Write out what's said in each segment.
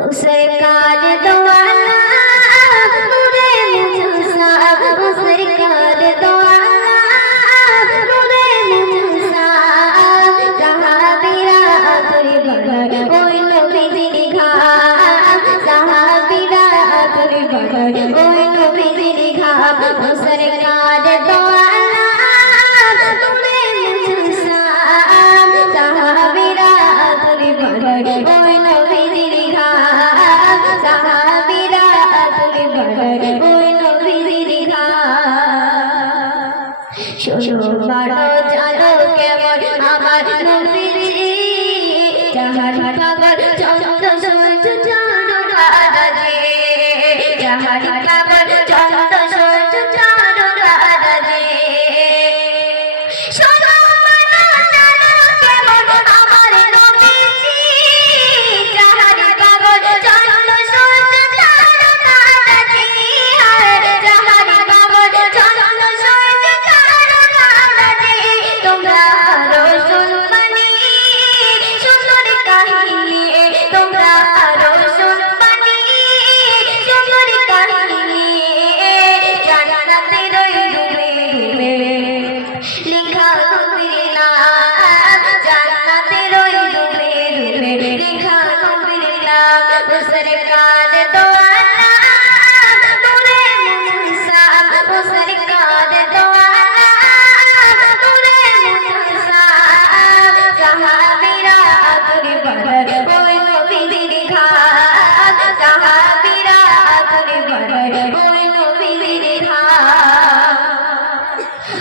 सरकार दो आला नूरे मूसा सरकार दो आला नूरे मूसा साहाबीरा तुरी बड़ाई ओई नबीजी लिखा साहाबीरा तुरी बड़ाई ओई नबीजी लिखा सरकार दो आला नूरे मूसा साहाबीरा तुरी बड़ाई ओई नबीजी लिखा साहाबीरा तुरी बड़ाई ओई नबीजी लिखा শোনো বাড়ো জানো কেমন আমার নবীজি যাহার পাগল চন্দ্র সূর্য চাঁদ রাজে যাহার পাগল চন্দ্র সূর্য চাঁদ রাজে শোনো বাড়ো জানো কেমন আমার নবীজি যাহার পাগল চন্দ্র সূর্য চাঁদ রাজে যাহার পাগল চন্দ্র সূর্য তোমরা রসুল বানি সুন্দর কাহিনী তোমরা রসুল বানি সুন্দর কাহিনী জান্নাতে রই ডুবে ডুবে লেখা নবীর নাম জান্নাতে রই ডুবে ডুবে লেখা নবীর নাম সরকার দো আলা নূরে মুসা সরকার দো সাহাবীরা তুরি বড়াই ওই নবীজি লিখা সাহাবীরা তুরি বড়াই ওই নবীজি লিখা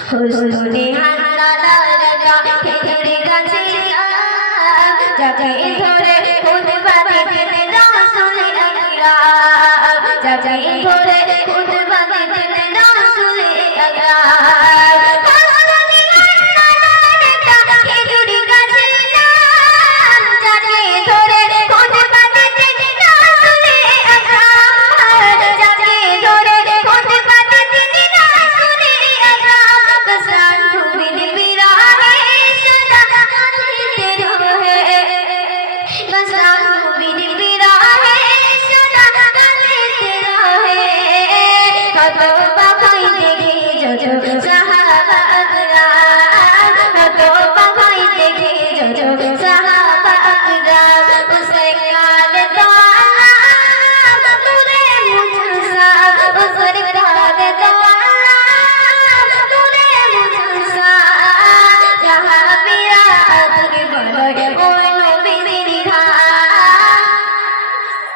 হুজুরে হান্নালা রাজা খেজুরে গাছে যাকে ধরে খুতবা দিতেন রাসূল আকরাম যাকে ধরে খুতবা দিতেন রাসূল আকরাম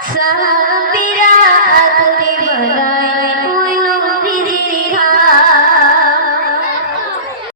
Sahabat